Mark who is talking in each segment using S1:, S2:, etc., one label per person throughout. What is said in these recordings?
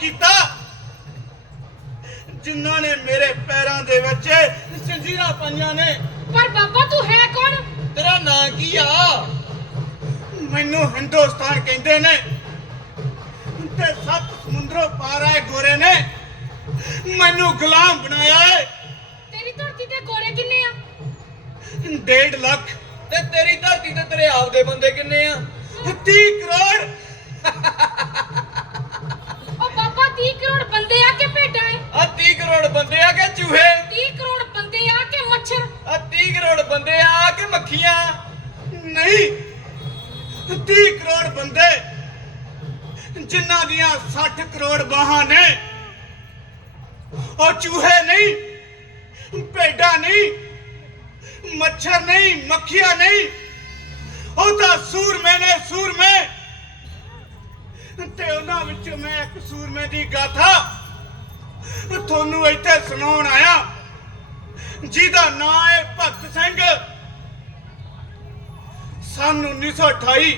S1: ਕੀਤਾ।
S2: ਜਿਨ੍ਹਾਂ ਨੇ ਮੇਰੇ ਪੈਰਾਂ ਦੇ ਵਿੱਚ ਸੰਜੀਰਾਂ ਪਾਈਆਂ ਨੇ।
S3: ਪਰ ਬਾਬਾ ਤੂੰ ਹੈ ਕੌਣ?
S1: ਤੇਰਾ ਨਾਂ ਕੀ ਆ?
S2: ਮੈਨੂੰ ਹਿੰਦੁਸਤਾਨ ਕਹਿੰਦੇ ਨੇ। ਤੇ ਸੱਤ ਸਮੁੰਦਰੋਂ ਪਾਰ ਆਏ ਗੋਰੇ ਨੇ। ਮੈਨੂੰ ਗੁਲਾਮ ਬਣਾਇਆ ਹੈ
S3: ਤੇਰੀ ਧਰਤੀ ਤੇ ਗੋਰੇ ਕਿੰਨੇ ਆ?
S2: ਡੇਢ ਲੱਖ।
S1: ਤੇ ਤੇਰੀ ਧਰਤੀ ਤੇ ਤੇਰੇ ਆਪ ਦੇ ਬੰਦੇ ਕਿੰਨੇ ਆ?
S2: 30 ਕਰੋੜ।
S3: 30 ਕਰੋੜ ਬੰਦੇ ਆ ਕਿ ਭੇਡਾਂ ਐ।
S1: ਆ 30 ਕਰੋੜ ਬੰਦੇ ਆ ਕਿ ਚੂਹੇ।
S3: 30 ਕਰੋੜ ਬੰਦੇ ਆ ਕਿ ਮੱਛਰ।
S1: ਆ 30 ਕਰੋੜ ਬੰਦੇ ਆ ਕਿ ਮੱਖੀਆਂ।
S2: ਨਹੀਂ 30 ਕਰੋੜ ਬੰਦੇ ਜਿਨ੍ਹਾਂ ਦੀਆਂ 60 ਕਰੋੜ ਬਾਹਾਂ ਨੇ। ਉਹ ਚੂਹੇ ਨਹੀਂ ਭੇਡਾਂ ਨਹੀਂ ਮੱਛਰ ਨਹੀਂ ਮੱਖੀਆਂ ਨਹੀਂ। ਉਹ ਤਾਂ ਸੂਰਮੇ ਨੇ ਸੂਰਮੇ। ਤੇ ਉਹਨਾਂ ਵਿੱਚੋਂ ਮੈਂ ਇੱਕ ਸੂਰਮੇ ਦੀ ਗਾਥਾ ਤੁਹਾਨੂੰ ਇੱਥੇ ਸੁਣਾਉਣ ਆਇਆ। ਜਿਹਦਾ ਨਾਂ ਹੈ ਭਗਤ ਸਿੰਘ। ਸਨ 1928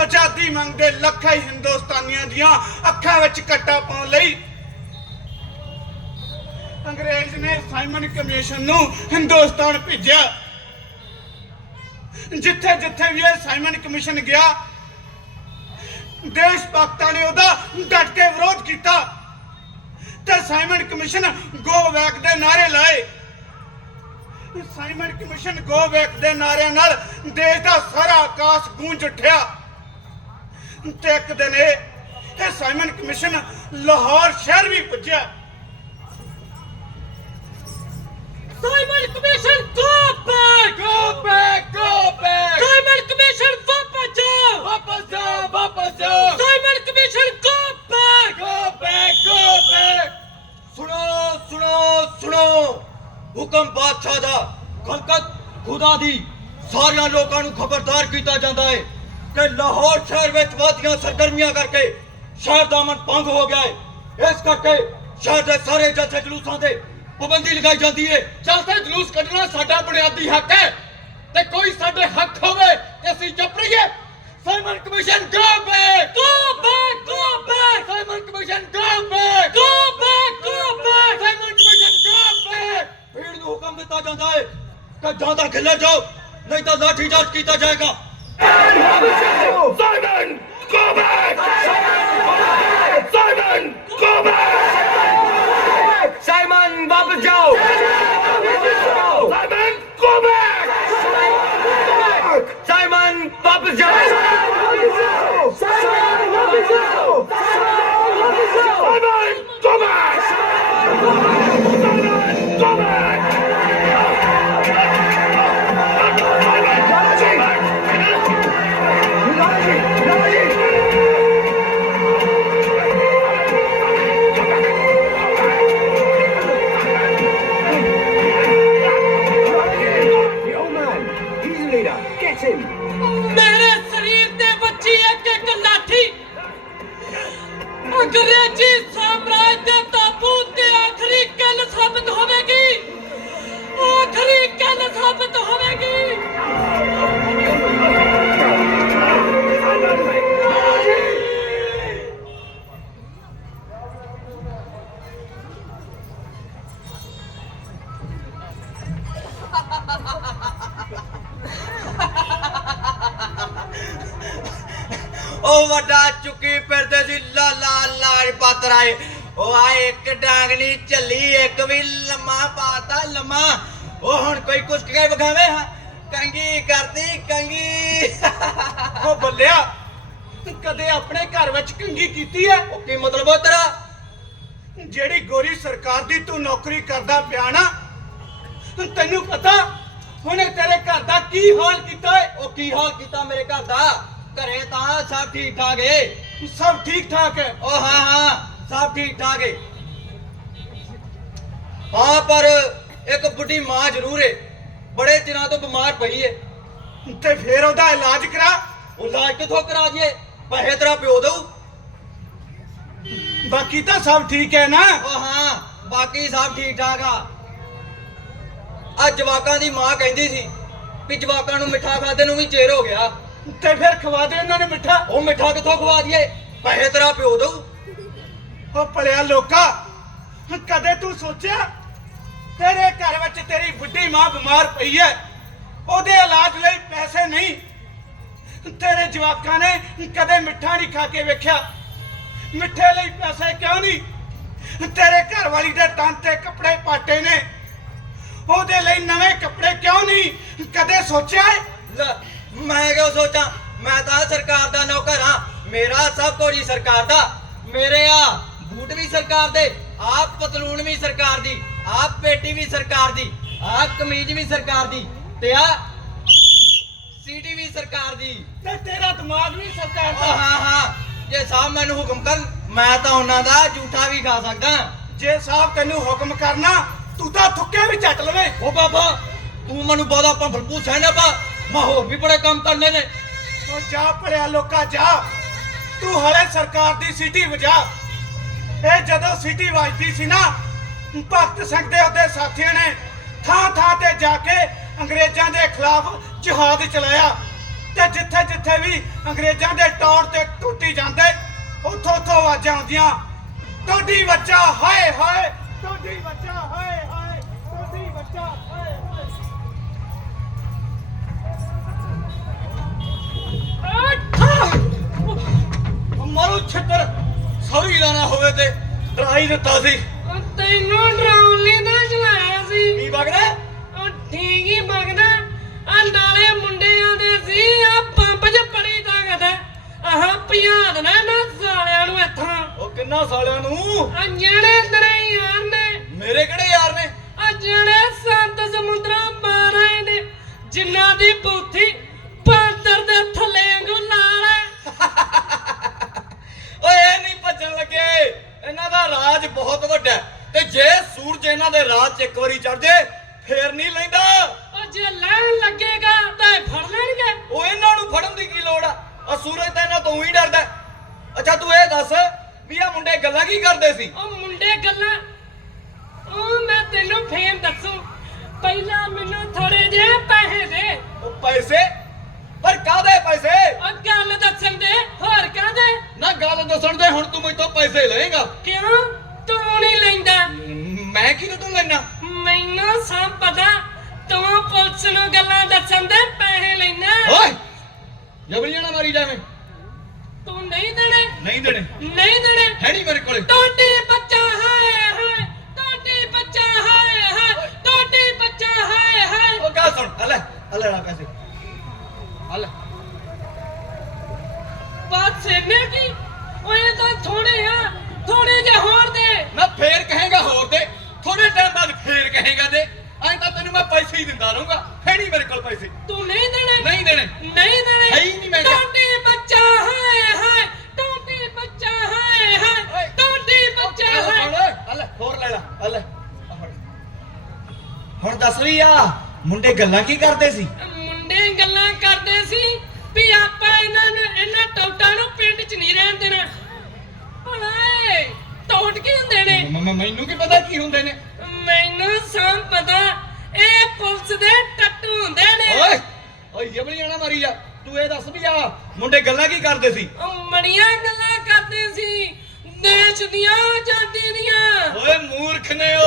S2: ਆਜ਼ਾਦੀ ਮੰਗਦੇ ਲੱਖਾਂ ਹਿੰਦੁਸਤਾਨੀਆਂ ਦੀਆਂ ਅੱਖਾਂ ਵਿੱਚ ਕੱਟਾ ਪਾਉਣ ਲਈ ਅੰਗਰੇਜ਼ ਨੇ ਸਾਈਮਨ ਕਮਿਸ਼ਨ ਨੂੰ ਹਿੰਦੁਸਤਾਨ ਭੇਜਿਆ। ਜਿੱਥੇ ਜਿੱਥੇ ਵੀ ਇਹ ਸਾਈਮਨ ਕਮਿਸ਼ਨ ਗਿਆ ਦੇਸ਼ ਭਗਤਾਂ ਨੇ ਉਹਦਾ ਡਟ ਕੇ ਵਿਰੋਧ ਕੀਤਾ ਤੇ ਸਾਈਮਨ ਕਮਿਸ਼ਨ ਗੋ ਬੈਕ ਦੇ ਨਾਰੇ ਲਾਏ। ਸਾਈਮਨ ਕਮਿਸ਼ਨ ਗੋ ਬੈਕ ਦੇ ਨਾਰਿਆਂ ਨਾਲ ਦੇਸ਼ ਦਾ ਸਾਰਾ ਆਕਾਸ਼ ਗੂੰਜ ਉੱਠਿਆ। ਤੇ ਇੱਕ ਦਿਨ ਇਹ ਇਹ ਸਾਈਮਨ ਕਮਿਸ਼ਨ ਲਾਹੌਰ ਸ਼ਹਿਰ ਵੀ ਪੁੱਜਿਆ।
S1: ਸੁਣੋ ਹੁਕਮ ਬਾਦਸ਼ਾਹ ਦਾ ਖਲਕਤ ਖੁਦਾ ਦੀ। ਸਾਰਿਆਂ ਲੋਕਾਂ ਨੂੰ ਖਬਰਦਾਰ ਕੀਤਾ ਜਾਂਦਾ ਹੈ ਕਿ ਲਾਹੌਰ ਸ਼ਹਿਰ ਵਿੱਚ ਵਾਦੀਆਂ ਸਰਗਰਮੀਆਂ ਕਰਕੇ ਸ਼ਹਿਰ ਦਾ ਅਮਨ ਭੰਗ ਹੋ ਗਿਆ ਹੈ। ਇਸ ਕਰਕੇ ਸ਼ਹਿਰ ਦੇ ਸਾਰੇ ਜੱਥੇ ਜਲੂਸਾਂ ਤੇ ਪਾਬੰਦੀ ਲਗਾਈ ਜਾਂਦੀ ਹੈ। ਜਲਸੇ ਜਲੂਸ ਕੱਢਣਾ ਸਾਡਾ ਬੁਨਿਆਦੀ ਹੱਕ ਹੈ ਤੇ ਕੋਈ ਸਾਡੇ ਹੱਕ ਹੋਵੇ ਤੇ ਅਸੀਂ ਚੁੱਪ ਰਹੀਏ Simon Commission go back
S3: go back go back
S1: Simon Commission go back
S3: go back go back
S1: Simon Commission go back ਭੀੜ ਨੂੰ ਹੁਕਮ ਦਿੱਤਾ ਜਾਂਦਾ ਹੈ ਕਿ ਜਾਂ ਤਾਂ ਖਿਲਰ ਜਾਓ, ਨਹੀਂ ਤਾਂ ਲਾਠੀ ਚਾਰਜ ਕੀਤਾ ਜਾਏਗਾ।
S2: ਸਾਈਮਨ ਗੋ ਬੈਕ
S1: ਰਾਏ ਉਹ ਆ ਇੱਕ ਡਾਂਗਣੀ ਚੱਲੀ ਇੱਕ ਵੀ ਲੰਮਾ ਪਾਤਾ ਲੰਮਾ। ਉਹ ਹੁਣ ਕੋਈ ਕੁਛ ਕੇ ਵਿਖਾਵੇ ਹਾਂ। ਕੰਗੀ ਕਰਦੀ ਕੰਗੀ
S2: ਉਹ ਬੱਲਿਆ ਕਦੇ ਆਪਣੇ ਘਰ ਵਿੱਚ ਕੰਗੀ ਕੀਤੀ ਹੈ
S1: ਉਹ ਕੀ ਮਤਲਬ ਉਹ ਤੇਰਾ?
S2: ਜਿਹੜੀ ਗੋਰੀ ਸਰਕਾਰ ਦੀ ਤੂੰ ਨੌਕਰੀ ਕਰਦਾ ਪਿਆ ਨਾ ਤੈਨੂੰ ਪਤਾ ਉਹਨੇ ਤੇਰੇ ਘਰ ਦਾ ਕੀ ਹਾਲ ਕੀਤਾ ਹੈ
S1: ਉਹ ਕੀ ਹਾਲ ਕੀਤਾ ਮੇਰੇ ਘਰ ਦਾ? ਘਰੇ ਤਾਂ ਸਭ ਠੀਕ ਠਾਕ ਏ।
S2: ਸਭ ਠੀਕ ਠਾਕ ਹੈ
S1: ਉਹ ਹਾਂ ਹਾਂ। ਸਭ ਠੀਕ ਠਾਕ ਏ। ਹਾਂ ਪਰ ਇੱਕ ਬੁੱਢੀ ਮਾਂ ਜ਼ਰੂਰ ਏ। ਬੜੇ ਦਿਨਾਂ ਤੋਂ ਬਿਮਾਰ ਪਈ ਏ।
S2: ਤੇ ਫੇਰ ਉਹਦਾ ਇਲਾਜ ਕਰਾ।
S1: ਉਹ ਇਲਾਜ ਕਿੱਥੋਂ ਕਰਾ ਦਈਏ? ਪੈਸੇ ਤੇਰਾ ਪਿਓ ਦਊ।
S2: ਬਾਕੀ ਤਾਂ ਸਭ ਠੀਕ ਹੈ ਨਾ?
S1: ਉਹ ਹਾਂ ਬਾਕੀ ਸਭ ਠੀਕ ਠਾਕ ਆ। ਆ ਜਵਾਕਾਂ ਦੀ ਮਾਂ ਕਹਿੰਦੀ ਸੀ ਵੀ ਜਵਾਕਾਂ ਨੂੰ ਮਿੱਠਾ ਖਾਦੇ ਨੂੰ ਵੀ ਚੇਰ ਹੋ ਗਿਆ।
S2: ਤੇ ਫਿਰ ਖਵਾ ਦੇ ਉਹਨਾਂ ਨੇ ਮਿੱਠਾ।
S1: ਉਹ ਮਿੱਠਾ ਕਿੱਥੋਂ ਖਵਾ ਦਈਏ? ਪੈਸੇ ਤੇਰਾ ਪਿਓ ਦਊ।
S2: ਉਹ ਭਲਿਆ ਲੋਕਾ ਕਦੇ ਤੂੰ ਸੋਚਿਆ ਤੇਰੇ ਘਰ ਵਿੱਚ ਤੇਰੀ ਬੁੱਢੀ ਮਾਂ ਬਿਮਾਰ ਪਈ ਹੈ ਉਹਦੇ ਇਲਾਜ ਲਈ ਪੈਸੇ ਨਹੀਂ। ਤੇਰੇ ਜਵਾਕਾਂ ਨੇ ਕਦੇ ਮਿੱਠਾ ਨਹੀਂ ਖਾ ਕੇ ਵੇਖਿਆ। ਮਿੱਠੇ ਲਈ ਪੈਸੇ ਕਿਉਂ ਨਹੀਂ? ਤੇਰੇ ਘਰ ਵਾਲੀ ਦੇ ਤਨ ਤੇ ਕੱਪੜੇ ਪਾਟੇ ਨੇ। ਉਹਦੇ ਲਈ ਨਵੇਂ ਕੱਪੜੇ ਕਿਉਂ ਨਹੀਂ? ਕਦੇ ਸੋਚਿਆ
S1: ਮੈਂ ਕਿਉਂ ਸੋਚਾਂ? ਮੈਂ ਤਾਂ ਸਰਕਾਰ ਦਾ ਨੌਕਰ ਹਾਂ। ਮੇਰਾ ਸਭ ਕੁਝ ਹੀ ਸਰਕਾਰ ਦਾ। ਮੇਰੇ ਆ ਸਰਕਾਰ ਦੇ ਆਪ ਪਤਲੂਨ ਵੀ ਸਰਕਾਰ ਦੀ ਆਪ ਪੇਟੀ ਵੀ ਸਰਕਾਰ ਦੀ ਆਪ ਕਮੀਜ਼ ਵੀ ਸਰਕਾਰ ਦੀ ਤੇ ਆ ਸੀਟੀ ਵੀ ਸਰਕਾਰ ਦੀ।
S2: ਤੇ ਤੇਰਾ ਦਿਮਾਗ ਵੀ ਸਰਕਾਰ ਦਾ।
S1: ਹਾਂ ਹਾਂ ਜੇ ਸਾਹਿਬ ਮੈਨੂੰ ਹੁਕਮ ਕਰਨ ਮੈਂ ਤਾਂ ਉਹਨਾਂ ਦਾ ਝੂਠਾ ਵੀ ਖਾ ਸਕਦਾ।
S2: ਜੇ ਸਾਹਿਬ ਤੈਨੂੰ ਹੁਕਮ ਕਰਨਾ ਤੂੰ ਤਾਂ ਥੁੱਕੇ ਵੀ ਚੱਟ ਲਵੇਂ।
S1: ਉਹ ਬਾਬਾ ਤੂੰ ਮੈਨੂੰ ਬਹੁਤਾ ਭੰਬਲਪੂ ਸਹਿਣਾ ਪਾ। ਮੈਂ ਹੋਰ ਵੀ ਬੜੇ ਕੰਮ ਕਰਨੇ ਨੇ।
S2: ਉਹ ਜਾ ਭਲਿਆ ਲੋਕਾ ਜਾ। ਤੂੰ ਹਲੇ ਸਰਕਾਰ ਦੀ ਸੀਟੀ ਵਜਾ। ਇਹ ਜਦੋਂ ਸੀਟੀ ਵੱਜਦੀ ਸੀ ਨਾ ਭਗਤ ਸਿੰਘ ਦੇ ਉਹਦੇ ਸਾਥੀਆਂ ਨੇ ਥਾਂ ਥਾਂ ਤੇ ਜਾ ਕੇ ਅੰਗਰੇਜ਼ਾਂ ਦੇ ਖਿਲਾਫ ਜਿਹਾਦ ਚਲਾਇਆ। ਤੇ ਜਿੱਥੇ ਜਿੱਥੇ ਵੀ ਅੰਗਰੇਜ਼ਾਂ ਦੇ ਟੌਰ ਤੇ ਟੁੱਟੀ ਜਾਂਦੇ ਉੱਥੋਂ ਉੱਥੋਂ ਆਵਾਜ਼ਾਂ ਆਉਂਦੀਆਂ ਟੋਡੀ ਬੱਚਾ ਹਾਏ ਹਾਏ ਟੋਡੀ ਬੱਚਾ ਹਾਏ ਹਾਏ ਟੋਡੀ ਬੱਚਾ ਹਾਏ ਹਾਏ।
S1: ਮਾਰੂ ਛੱਤਰ। ਸੌਰੀ ਲਾਣਾ ਹੋਵੇ ਤੇ ਡਰਾਈ ਦਿੱਤਾ ਸੀ।
S3: ਉਹ ਤੈਨੂੰ ਡਰਾਉਣ ਲਈ ਤਾਂ ਚਲਾਇਆ ਸੀ।
S1: ਕੀ ਵਗਦਾ
S3: ਉਹ ਠੀਕ ਹੀ ਮੰਗਦਾ ਆ ਨਾਲੇ ਮੁੰਡਿਆਂ ਦੇ ਸੀ ਆ ਪੰਪ 'ਚ ਬੜੀ ਤਾਕਤ ਹੈ ਆਹ ਪਿਆਦ ਨਾ ਨਾ ਸਾਲਿਆਂ ਨੂੰ ਇੱਥਾਂ।
S1: ਉਹ ਕਿੰਨਾ ਸਾਲਿਆਂ ਨੂੰ?
S3: ਆ ਜਿਹੜੇ ਤੇਰੇ ਯਾਰ ਨੇ।
S1: ਮੇਰੇ ਕਿਹੜੇ ਯਾਰ ਨੇ?
S3: ਆ ਜਿਹੜੇ ਸੰਤ ਸਮੁੰਦਰਾਂ ਆਏ ਨੇ ਜਿਨ੍ਹਾਂ ਦੀ ਬੂਥੀ
S1: ਰਾਜ ਬਹੁਤ ਵੱਡਾ ਤੇ ਜੇ ਸੂਰਜ ਇਹਨਾਂ ਦੇ ਰਾਜ 'ਚ ਇੱਕ ਵਾਰੀ ਚੜ ਜੇ ਫੇਰ ਨਹੀਂ ਲੈਂਦਾ।
S3: ਉਹ ਜੇ ਲੈਣ ਲੱਗੇਗਾ ਤਾਂ ਇਹ ਫੜ ਲੈਣਗੇ।
S1: ਉਹ ਇਹਨਾਂ ਨੂੰ ਫੜਨ ਦੀ ਕੀ ਲੋੜ ਆ? ਆ ਸੂਰਜ ਤਾਂ ਇਹਨਾਂ ਤੋਂ ਹੀ ਡਰਦਾ। ਅੱਛਾ ਤੂੰ ਇਹ ਦੱਸ ਵੀ ਆ ਮੁੰਡੇ ਗੱਲਾਂ ਕੀ ਕਰਦੇ ਸੀ?
S3: ਉਹ ਮੁੰਡੇ ਗੱਲਾਂ ਉਹ ਮੈਂ ਤੈਨੂੰ ਫੇਮ ਦੱਸੂ। ਪਹਿਲਾਂ ਮੈਨੂੰ ਥੋੜੇ ਜਿਹੇ ਪੈਸੇ ਦੇ।
S1: ਉਹ ਪੈਸੇ?
S3: ਦੱਸਣ ਦੇ
S1: ਹੁਣ ਤੂੰ ਮੈਥੋਂ ਪੈਸੇ ਲਏਗਾ।
S3: ਕਿਉਂ? ਤੂੰ ਨਹੀਂ ਲੈਂਦਾ।
S1: ਮੈਂ ਕਿਹਨੂੰ ਤੂੰ ਲੈਣਾ
S3: ਮੈਨੂੰ ਸਭ ਪਤਾ। ਤੂੰ ਪੁਲਿਸ ਨੂੰ ਗੱਲਾਂ ਦੱਸਣ ਦੇ ਪੈਸੇ ਲੈਣਾ
S1: ਓਏ! ਜਬਰੀ ਜਾਣਾ ਮਾਰੀ ਜਾਵੇਂ।
S3: ਤੂੰ ਨਹੀਂ ਦੇਣੇ।
S1: ਨਹੀਂ ਦੇਣੇ।
S3: ਨਹੀਂ ਦੇਣੇ।
S1: ਹੈ ਨਹੀਂ ਮੇਰੇ ਕੋਲੇ।
S3: ਟੋਟੀ ਬੱਚਾ ਹਾਏ ਹਾਏ। ਟੋਟੀ ਬੱਚਾ ਹਾਏ ਹਾਏ। ਟੋਟੀ ਬੱਚਾ ਹਾਏ ਹਾਏ।
S1: ਉਹ ਗੱਲ ਸੁਣ। ਹਲੇ ਹਲੇ ਰਾ ਪੈਸੇ। ਹਲੇ
S3: ਬਾਤ ਸੇਨੇ ਕੀ? ਓਏ ਤਾਂ ਥੋੜੇ ਆ ਥੋੜੇ ਜਿਹਾ ਹੋਰ ਦੇ।
S1: ਮੈਂ ਫੇਰ ਕਹੇਗਾ ਹੋਰ ਦੇ ਥੋੜੇ ਟਾਈਮ ਬਾਅਦ ਫੇਰ ਕਹੇਗਾ ਦੇ। ਐਂ ਤਾਂ ਤੈਨੂੰ ਮੈਂ ਪੈਸੇ ਹੀ ਦਿੰਦਾ ਰਹੂੰਗਾ ਹੈ ਨਹੀਂ ਮੇਰੇ ਕੋਲ ਪੈਸੇ।
S3: ਤੂੰ ਨਹੀਂ ਦੇਣੇ?
S1: ਨਹੀਂ ਦੇਣੇ।
S3: ਨਹੀਂ ਦੇਣੇ?
S1: ਹੈ ਹੀ ਨਹੀਂ ਮੈਂ।
S3: ਟੋਟੀ ਬੱਚਾ ਹਾਏ ਹਾਏ। ਟੋਟੀ ਬੱਚਾ ਹਾਏ ਹਾਏ। ਟੋਟੀ ਬੱਚਾ ਹਾਏ।
S1: ਹਲੇ ਹੋਰ ਲੈ ਲੈ ਹਲੇ ਹੁਣ ਦੱਸ ਵੀ ਆ ਮੁੰਡੇ ਗੱਲਾਂ ਕੀ ਕਰਦੇ ਸੀ?
S3: ਮੁੰਡੇ ਗੱਲਾਂ ਕਰਦੇ ਸੀ ਵੀ ਆਪਾਂ ਇਹਨਾਂ ਨੂੰ ਇਹਨਾਂ ਟੌਟਾਂ ਨੂੰ ਪਿੰਡ 'ਚ ਨਹੀਂ ਰਹਿਣ ਦੇਣਾ। ਟੌਟ ਕੀ ਹੁੰਦੇ ਨੇ?
S1: ਮ- ਮ- ਮੈਨੂੰ ਕੀ ਪਤਾ ਕੀ ਹੁੰਦੇ ਨੇ?
S3: ਮੈਨੂੰ ਸਭ ਪਤਾ ਇਹ ਪੁਲਿਸ ਦੇ ਟੱਟੂ ਹੁੰਦੇ ਨੇ।
S1: ਓਏ ਓਏ ਜਬਲੀ ਜਾਣਾ ਮਾਰੀ ਜਾ ਤੂੰ ਇਹ ਦੱਸ ਵੀ ਆ ਮੁੰਡੇ ਗੱਲਾਂ ਕੀ ਕਰਦੇ ਸੀ?
S3: ਉਹ ਮੜੀਆਂ ਗੱਲਾਂ ਕਰਦੇ ਸੀ ਦੇਸ਼ ਦੀਆਂ ਆਜ਼ਾਦੀ ਦੀਆਂ।
S1: ਓਏ ਮੂਰਖ ਨੇ ਓ।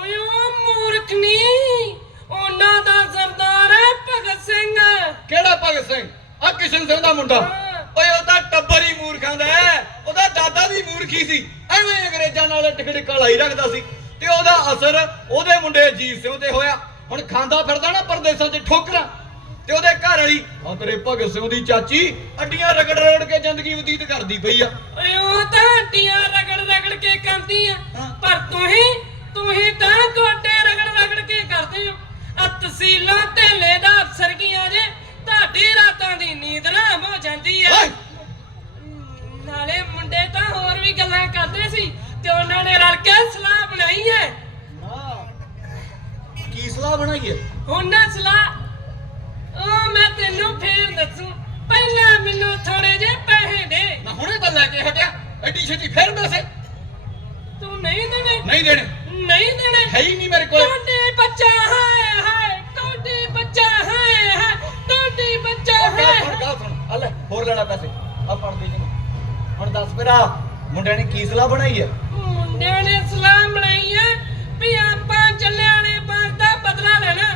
S3: ਓਏ ਉਹ ਮੂਰਖ ਨਹੀਂ ਉਹਨਾਂ ਦਾ ਸਰਦਾਰ ਹੈ ਭਗਤ ਸਿੰਘ।
S1: ਕਿਹੜਾ ਭਗਤ ਸਿੰਘ? ਆ ਕਿਸ਼ਨ ਸਿੰਘ ਦਾ ਮੁੰਡਾ। ਓਏ ਉਹ ਤਾਂ ਟੱਬਰ ਹੀ ਮੂਰਖਾਂ ਦਾ ਹੈ। ਉਹਦਾ ਦਾਦਾ ਵੀ ਮੂਰਖੀ ਸੀ। ਐਵੇਂ ਅੰਗਰੇਜ਼ਾਂ ਨਾਲ ਟਿਕਟਿਕਾ ਲਾਈ ਰੱਖਦਾ ਸੀ। ਤੇ ਉਹਦਾ ਅਸਰ ਉਹਦੇ ਮੁੰਡੇ ਅਜੀਤ ਸਿੰਘ ਤੇ ਹੋਇਆ। ਹੁਣ ਖਾਂਦਾ ਫਿਰਦਾ ਨਾ ਪਰਦੇਸਾਂ 'ਚ ਠੋਕਰਾਂ। ਤੇ ਉਹਦੇ ਘਰ ਵਾਲੀ ਆ ਤੇਰੇ ਭਗਤ ਸਿੰਘ ਦੀ ਚਾਚੀ ਅੱਡੀਆਂ ਰਗੜ ਰਗੜ ਕੇ ਜ਼ਿੰਦਗੀ ਬਤੀਤ ਕਰਦੀ ਪਈ ਆ।
S3: ਓਏ ਉਹ ਤਾਂ ਹੱਡੀਆਂ ਰਗੜ ਰਗੜ ਕੇ ਕਰਦੀ ਆ। ਪਰ ਤੁਸੀਂ ਤੁਸੀਂ ਤਾਂ ਗੋਡੇ ਰਗੜ ਰਗੜ ਕੇ ਕਰਦੇ ਹੋ। ਆ ਤਹਿਸੀਲਾਂ ਢੇਲੇ ਦਾ ਅਫਸਰ ਕੀ ਆ ਜੇ। ਤੁਹਾਡੀ ਰਾਤਾਂ ਦੀ ਨੀਂਦ ਹਰਾਮ ਹੋ ਜਾਂਦੀ
S1: ਓਏ!
S3: ਨਾਲੇ ਮੁੰਡੇ ਤਾਂ ਹੋਰ ਵੀ ਗੱਲਾਂ ਕਰਦੇ ਸੀ ਤੇ ਉਹਨਾਂ ਨੇ ਰਲ ਕੇ ਸਲਾਹ ਬਣਾਈ ਹੈ ਹੁਣ ਨਾ ਸਲਾ ਉਹ ਮੈਂ ਤੈਨੂੰ ਫੇਰ ਦੱਸੂ ਪਹਿਲਾਂ ਮੈਨੂੰ ਥੋੜੇ ਜਿਹੇ ਪੈਸੇ ਦੇ।
S1: ਮੈਂ ਹੁਣੇ ਤਾਂ ਲੈ ਕੇ ਹਟਿਆ ਐਡੀ ਛੇਤੀ ਫੇਰ ਪੈਸੇ?
S3: ਤੂੰ ਨਹੀਂ ਦੇਣੇ?
S1: ਨਹੀਂ ਦੇਣੇ।
S3: ਨਹੀਂ ਦੇਣੇ?
S1: ਹੈ ਹੀ ਨਹੀਂ ਮੇਰੇ ਕੋਲ।
S3: ਟੋਡੀ ਬੱਚਾ ਹਾਏ ਹਾਏ।
S1: ਹੁਣ ਗੱਲ ਸੁਣ ਆ ਲੈ ਹੋਰ ਲੈਣਾ ਪੈਸੇ। ਆ ਫੜ ਦੇ ਜੀ ਹੁਣ ਦੱਸ ਮੇਰਾ ਮੁੰਡਿਆਂ ਨੇ ਕੀ ਸਲਾਹ ਬਣਾਈ ਹੈ
S3: ਮੁੰਡਿਆਂ ਨੇ ਸਲਾਹ ਬਣਾਈ ਹੈ ਵੀ ਆਪਾਂ ਚੱਲਿਆਣੇ ਬਾਗ ਦਾ ਬਦਲਾ ਲੈਣਾ।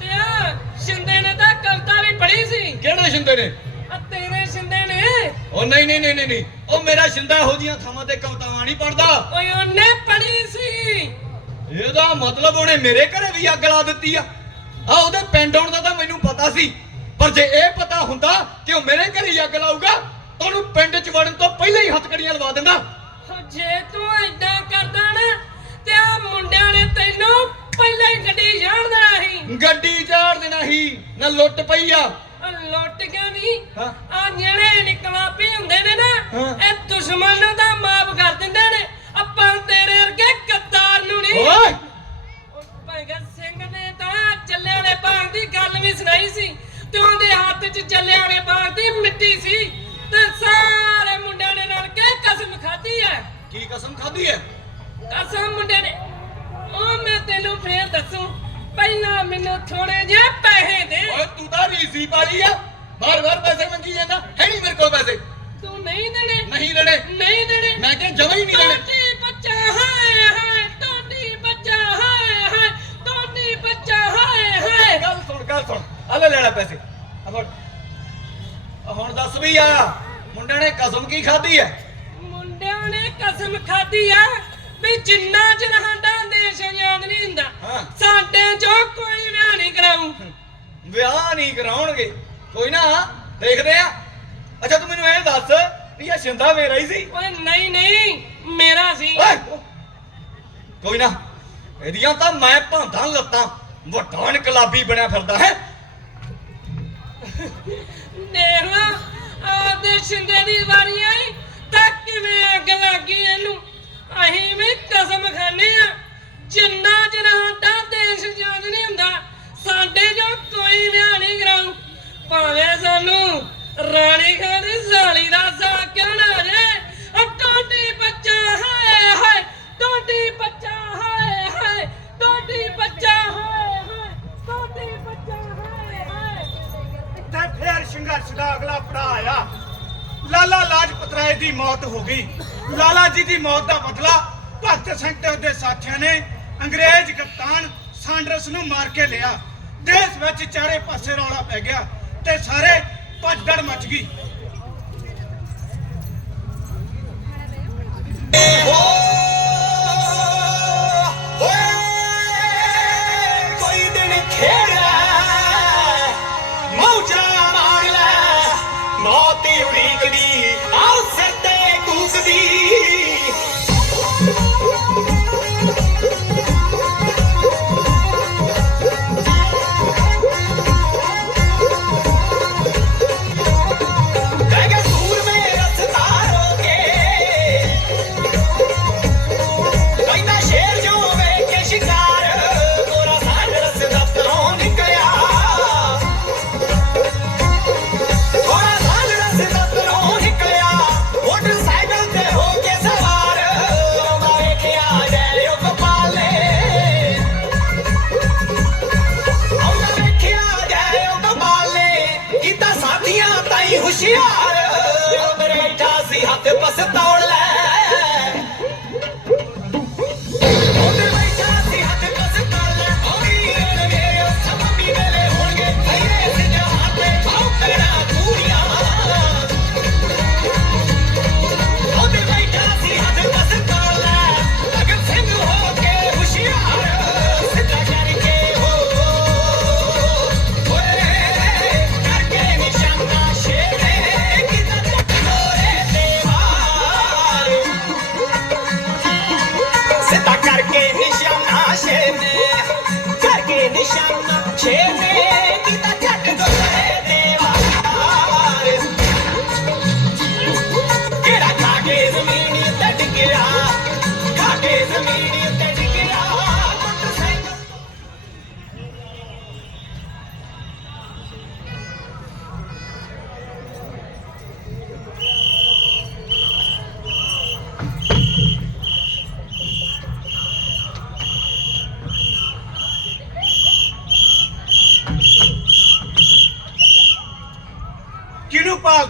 S3: ਤੇ ਆ ਸ਼ਿੰਦੇ ਨੇ ਤਾਂ ਕਵਿਤਾ ਵੀ ਪੜ੍ਹੀ ਸੀ।
S1: ਕਿਹੜੇ ਸ਼ਿੰਦੇ ਨੇ?
S3: ਆ ਤੇਰੇ ਸ਼ਿੰਦੇ ਨੇ।
S1: ਉਹ ਨਹੀਂ ਨਹੀਂ ਨਹੀਂ ਨਹੀਂ ਨਹੀਂ। ਉਹ ਮੇਰਾ ਸ਼ਿੰਦਾ ਇਹੋ ਜੀਆਂ ਥਾਵਾਂ ਤੇ ਕਵਿਤਾਵਾਂ ਨਹੀਂ ਪੜਦਾ
S3: ਓਏ ਉਹਨੇ ਪੜ੍ਹੀ ਸੀ।
S1: ਇਹਦਾ ਮਤਲਬ ਉਹਨੇ ਮੇਰੇ ਘਰੇ ਵੀ ਅੱਗ ਲਾ ਦਿੱਤੀ ਆ। ਆ ਉਹਦੇ ਪਿੰਡ ਆਉਣ ਦਾ ਤਾਂ ਮੈਨੂੰ ਪਤਾ ਸੀ। ਪਰ ਜੇ ਇਹ ਪਤਾ ਹੁੰਦਾ ਕਿ ਉਹ ਮੇਰੇ ਘਰੇ ਹੀ ਅੱਗ ਲਾਊਗਾ ਤਾਂ ਉਹਨੂੰ ਪਿੰਡ ਚ ਵੜਨ ਤੋਂ ਪਹਿਲਾਂ ਹੀ ਹੱਥਕੜੀਆਂ ਲਵਾ ਦਿੰਦਾ।
S3: ਹੋ ਜੇ ਤੂੰ ਏਦਾਂ ਕਰਦਾ ਨਾ ਤੇ ਆ ਮੁੰਡਿਆਂ ਨੇ ਤੈਨੂੰ ਪਹਿਲਾਂ ਹੀ ਗੱਡੀ ਜਾਣ ਦੇਣਾ ਸੀ।
S1: ਗੱਡੀ ਚਾੜ ਦੇਣਾ ਹੀ ਨਾ ਲੁੱਟ ਪਈ ਆ।
S3: ਆ ਲੁੱਟ ਗਿਆ ਨਹੀਂ?
S1: ਹਾਂ।
S3: ਆ ਜਿਹੜੇ ਨਿਕਲਾਪੀ ਹੁੰਦੇ ਨੇ ਨਾ
S1: ਹਾਂ।
S3: ਇਹ ਦੁਸ਼ਮਣ ਦਾ ਮਾਫ ਕਰ ਦਿੰਦੇ ਨੇ। ਆਪਾਂ ਤੇਰੇ ਵਰਗੇ ਗੱਦਾਰ ਨੂੰ ਨਹੀਂ।
S1: ਓਏ!
S3: ਭਗਤ ਸਿੰਘ ਨੇ ਤਾਂ ਜੱਲਿਆਂਵਾਲੇ ਬਾਗ ਦੀ ਗੱਲ ਵੀ ਸੁਣਾਈ ਸੀ। ਤੇ ਉਹਦੇ ਹੱਥ 'ਚ ਜੱਲਿਆਂਵਾਲੇ ਬਾਗ ਦੀ ਮਿੱਟੀ ਸੀ ਤੇ ਸਾਰੇ ਮੁੰਡਿਆਂ ਨੇ ਰਲ ਕੇ ਕਸਮ ਖਾਧੀ ਹੈ।
S1: ਕੀ ਕਸਮ ਖਾਧੀ ਹੈ?
S3: ਕਸਮ ਮੁੰਡਿਆਂ ਨੇ। ਉਹ ਮੈਂ ਤੈਨੂੰ ਫੇਰ ਦੱਸੂ ਪਹਿਲਾਂ ਮੈਨੂੰ ਥੋੜੇ ਜਿਹੇ ਪੈਸੇ ਦੇ।
S1: ਓਏ ਤੂੰ ਤਾਂ ਰੀਸੀ ਪਾਲੀ ਆ। ਬਾਰ ਬਾਰ ਪੈਸੇ ਮੰਗੀ ਜਾਂਦਾ ਹੈ ਨਹੀਂ ਮੇਰੇ ਕੋਲ ਪੈਸੇ?
S3: ਤੂੰ ਨਹੀਂ ਦੇਣੇ।
S1: ਨਹੀਂ ਦੇਣੇ।
S3: ਨਹੀਂ ਦੇਣੇ।
S1: ਮੈਂ ਕਿਹਾ ਜਮਾ ਹੀ ਨਹੀਂ ਦੇਣੇ।
S3: ਟੋਟੀ ਬੱਚਾ ਹਾਏ ਹਾਏ ਟੋਟੀ ਬੱਚਾ ਹਾਏ ਹਾਏ ਟੋਟੀ ਬੱਚਾ ਹਾਏ ਹਾਏ।
S1: ਗੱਲ ਸੁਣ ਗੱਲ ਸੁਣ। ਆ ਲੈ ਲੈਣਾ ਪੈਸੇ। ਆ ਫੜ। ਆ ਹੁਣ ਦੱਸ ਵੀ ਆ ਮੁੰਡਿਆਂ ਨੇ ਕਸਮ ਕੀ ਖਾਧੀ ਹੈ
S3: ਮੁੰਡਿਆਂ ਨੇ ਕਸਮ ਖਾਧੀ ਆ ਵੀ ਜਿੰਨਾ ਚਿਰ ਸਾਡਾ ਦੇਸ਼ ਆਜ਼ਾਦ ਨਹੀਂ ਹੁੰਦਾ
S1: ਹਾਂ।
S3: ਸਾਡੇ ਚੋਂ ਕੋਈ ਵਿਆਹ ਨਹੀਂ ਕਰਾਊ।
S1: ਵਿਆਹ ਨਹੀਂ ਕਰਾਉਣਗੇ। ਕੋਈ ਨਾ ਦੇਖਦੇ ਆ। ਅੱਛਾ ਤੂੰ ਮੈਨੂੰ ਇਹ ਦੱਸ ਵੀ ਇਹ ਸ਼ਿੰਦਾ ਮੇਰਾ ਹੀ ਸੀ?
S3: ਓਏ ਨਹੀਂ ਨਹੀਂ ਮੇਰਾ ਸੀ।
S1: ਓਏ! ਕੋਈ ਨਾ ਇਹਦੀਆਂ ਤਾਂ ਮੈਂ ਭਾਂਦਾ ਲੱਤਾਂ ਵੱਡਾ ਇਨਕਲਾਬੀ ਬਣਿਆ ਫਿਰਦਾ ਹੈ।
S3: ਦੇਖ ਲਾ ਆਪਦੇ ਸ਼ਿੰਦੇ ਦੀ ਵਾਰੀ ਆਈ, ਤਾਂ ਕਿਵੇਂ ਅੱਗ ਲੱਗੀ ਇਹਨੂੰ। ਅਸੀਂ ਵੀ ਕਸਮ ਖਾਨੇ ਆ ਜਿੰਨਾ ਚਿਰ ਸਾਡਾ ਦੇਸ਼ ਆਜ਼ਾਦ ਨਹੀਂ ਹੁੰਦਾ, ਸਾਡੇ ਜੋ ਕੋਈ ਵਿਆਹ ਨਹੀਂ ਕਰਾਊ ਭਾਵੇਂ ਸਾਨੂੰ ਰਾਣੀ ਖਾਨ ਦੀ ਸਾਲੀ ਦਾ
S4: ਸੰਘਰਸ਼ ਅਗਲਾ ਪੜਾਅ ਆਇਆ। ਲਾਲਾ ਲਾਜਪਤ ਰਾਏ ਦੀ ਮੌਤ ਹੋ ਗਈ। ਲਾਲਾ ਜੀ ਦੀ ਮੌਤ ਦਾ ਬਦਲਾ ਭਗਤ ਸਿੰਘ ਤੇ ਉਹਦੇ ਸਾਥੀਆਂ ਨੇ ਅੰਗਰੇਜ਼ ਕਪਤਾਨ ਸਾਂਡਰਸ ਨੂੰ ਮਾਰ ਕੇ ਲਿਆ। ਦੇਸ਼ ਵਿੱਚ ਚਾਰੇ ਪਾਸੇ ਰੌਲਾ ਪੈ ਗਿਆ ਤੇ ਸਾਰੇ ਭੱਜਦੜ ਮਚ ਗਈ।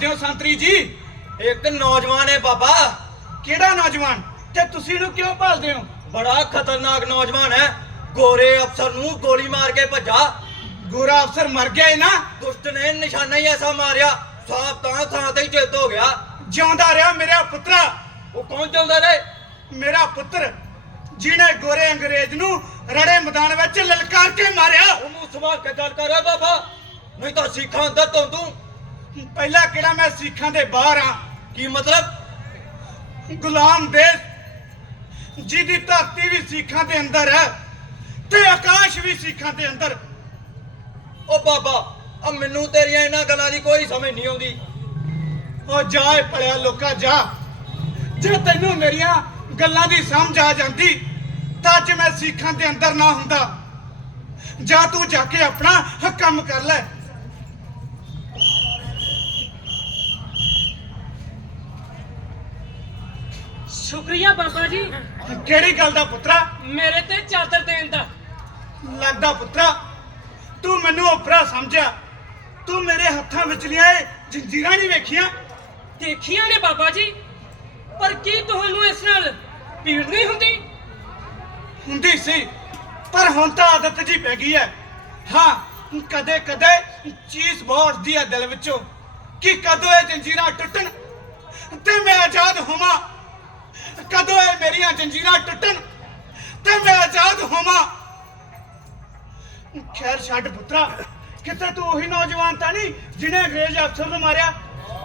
S5: ਹੋ
S2: ਸੰਤਰੀ ਜੀ?
S1: ਇੱਕ ਨੌਜਵਾਨ ਹੈ ਬਾਬਾ।
S2: ਕਿਹੜਾ ਨੌਜਵਾਨ? ਤੇ ਤੁਸੀਂ ਨੂੰ ਕਿਉਂ ਭਾਲਦੇ ਹੋ?
S1: ਬੜਾ ਖਤਰਨਾਕ ਨੌਜਵਾਨ ਹੈ। ਗੋਰੇ ਅਫਸਰ ਨੂੰ ਗੋਲੀ ਮਾਰ ਕੇ ਭੱਜਾ।
S2: ਗੋਰਾ ਅਫਸਰ ਮਰ ਗਿਆ ਏ ਨਾ?
S1: ਦੁਸ਼ਟ ਨੇ ਨਿਸ਼ਾਨਾ ਹੀ ਐਸਾ ਮਾਰਿਆ। ਸਾਹਬ ਤਾਂ ਥਾਂ ਤੇ ਹੀ ਚਿੱਤ ਹੋ ਗਿਆ।
S2: ਜਿਉਂਦਾ ਰਿਹਾ ਮੇਰਾ ਪੁੱਤਰਾ।
S1: ਉਹ ਕੌਣ ਚਾਹੁੰਦਾ ਰੇ
S2: ਮੇਰਾ ਪੁੱਤਰ ਜਿਹਨੇ ਗੋਰੇ ਅੰਗਰੇਜ਼ ਨੂੰ ਰੜੇ ਮੈਦਾਨ ਵਿੱਚ ਲਲਕਾਰ ਕੇ ਮਾਰਿਆ।
S1: ਉਹਨੂੰ ਸੰਭਾਲ ਕੇ ਗੱਲ ਕਰ ਬਾਬਾ। ਨਹੀਂ ਤਾਂ ਸਿੱਖਾਂ ਅੰਦਰ ਤੋਂ ਤੂੰ
S2: ਪਹਿਲਾਂ ਕਿਹੜਾ ਮੈਂ ਸਿੱਖਾਂ ਦੇ ਬਾਹਰ ਆ?
S1: ਕੀ ਮਤਲਬ?
S2: ਗੁਲਾਮ ਦੇਸ਼ ਜਿਹਦੀ ਧਰਤੀ ਵੀ ਸਿੱਖਾਂ ਦੇ ਅੰਦਰ ਹੈ ਤੇ ਆਕਾਸ਼ ਵੀ ਸਿੱਖਾਂ ਦੇ ਅੰਦਰ।
S1: ਉਹ ਬਾਬਾ ਆ ਮੈਨੂੰ ਤੇਰੀਆਂ ਇਹਨਾਂ ਗੱਲਾਂ ਦੀ ਕੋਈ ਸਮਝ ਨਹੀਂ ਆਉਂਦੀ।
S2: ਉਹ ਜਾਏ ਭਲਿਆ ਲੋਕਾ ਜਾ। ਜੇ ਤੈਨੂੰ ਮੇਰੀਆਂ ਗੱਲਾਂ ਦੀ ਸਮਝ ਆ ਜਾਂਦੀ ਤਾਂ ਅੱਜ ਮੈਂ ਸਿੱਖਾਂ ਦੇ ਅੰਦਰ ਨਾ ਹੁੰਦਾ। ਜਾ ਤੂੰ ਜਾ ਕੇ ਆਪਣਾ ਕੰਮ ਕਰ ਲੈ।
S3: ਸ਼ੁਕਰੀਆ ਬਾਬਾ ਜੀ।
S2: ਕਿਹੜੀ ਗੱਲ ਦਾ ਪੁੱਤਰਾ?
S3: ਮੇਰੇ ਤੇ ਚਾਦਰ ਦੇਣ ਦਾ।
S2: ਲੱਗਦਾ ਪੁੱਤਰਾ ਤੂੰ ਮੈਨੂੰ ਉਪਰਾ ਸਮਝਿਆ। ਤੂੰ ਮੇਰੇ ਹੱਥਾਂ ਵਿਚਲੀਆਂ ਇਹ ਜੰਜੀਰਾਂ ਨਹੀਂ ਵੇਖੀਆਂ।
S3: ਦੇਖੀਆਂ ਨੇ ਬਾਬਾ ਜੀ ਪਰ ਕੀ ਤੁਹਾਨੂੰ ਇਸ ਨਾਲ ਪੀੜ ਨਹੀਂ ਹੁੰਦੀ?
S2: ਹੁੰਦੀ ਸੀ ਪਰ ਹੁਣ ਤਾਂ ਆਦਤ ਜੀ ਪੈ ਗਈ ਹੈ। ਹਾਂ ਕਦੇ ਕਦੇ ਚੀਜ਼ ਬਹੁਤ ਦੀ ਹੈ ਦਿਲ ਵਿੱਚੋਂ। ਕਿ ਕਦੋਂ ਇਹ ਜੰਜੀਰਾਂ ਟੁੱਟਣ ਤੇ ਮੈਂ ਆਜ਼ਾਦ ਹੋਵਾਂ? ਕਦੋਂ ਇਹ ਮੇਰੀਆਂ ਜੰਜੀਰਾਂ ਟੁੱਟਣ ਤੇ ਮੈਂ ਆਜ਼ਾਦ ਹੋਵਾਂ? ਖੈਰ ਛੱਡ ਪੁੱਤਰਾ, ਕਿਤੇ ਤੂੰ ਉਹੀ ਨੌਜਵਾਨ ਤਾਂ ਨਹੀਂ ਜਿਹਨੇ ਅੰਗਰੇਜ਼ ਅਫਸਰ ਨੂੰ ਮਾਰਿਆ?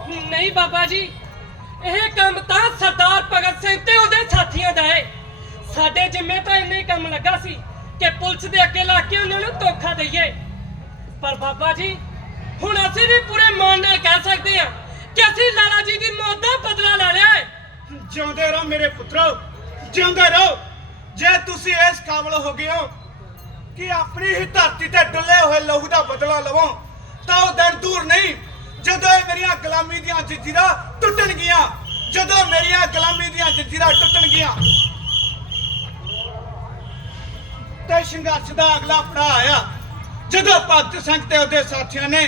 S3: ਨਹੀਂ ਬਾਬਾ ਜੀ, ਇਹ ਕੰਮ ਤਾਂ ਸਰਦਾਰ ਭਗਤ ਸਿੰਘ ਤੇ ਉਹਦੇ ਸਾਥੀਆਂ ਦਾ ਹੈ ਸਾਡੇ ਜਿੰਮੇ ਤਾਂ ਇੰਨੇ ਹੀ ਕੰਮ ਲੱਗਾ ਸੀ ਕਿ ਪੁਲਿਸ ਦੇ ਅੱਗੇ ਲਾ ਕੇ ਉਹਨਾਂ ਨੂੰ ਧੋਖਾ ਦਈਏ। ਪਰ ਬਾਬਾ ਜੀ, ਹੁਣ ਅਸੀਂ ਵੀ ਪੂਰੇ ਮਾਣ ਨਾਲ ਕਹਿ ਸਕਦੇ ਹਾਂ ਕਿ ਅਸੀਂ ਲਾਲਾ ਜੀ ਦੀ ਮੌਤ ਦਾ ਬਦਲਾ ਲੈ ਲਿਆ ਹੈ
S2: ਜਿਉਂਦੇ ਰਹੋ ਮੇਰੇ ਪੁੱਤਰੋ, ਜਿਉਂਦੇ ਰਹੋ। ਜੇ ਤੁਸੀਂ ਇਸ ਕਾਬਲ ਹੋ ਗਏ ਹੋ ਕਿ ਆਪਣੀ ਹੀ ਧਰਤੀ ਤੇ ਡੁੱਲੇ ਹੋਏ ਲਹੂ ਦਾ ਬਦਲਾ ਲਵੋ, ਤਾਂ ਉਹ ਦਿਨ ਦੂਰ ਨਹੀਂ। ਜਦੋਂ ਇਹ ਮੇਰੀਆਂ ਗੁਲਾਮੀ ਦੀਆਂ ਜੰਜੀਰਾਂ ਟੁੱਟਣਗੀਆਂ ਜਦੋਂ ਮੇਰੀਆਂ ਗੁਲਾਮੀ ਦੀਆਂ ਜੰਜੀਰਾਂ ਟੁੱਟਣਗੀਆਂ ਤੇ ਸੰਘਰਸ਼ ਦਾ ਅਗਲਾ ਪੜਾਅ ਆਇਆ। ਜਦੋਂ ਭਗਤ ਸਿੰਘ ਤੇ ਉਹਦੇ ਸਾਥੀਆਂ ਨੇ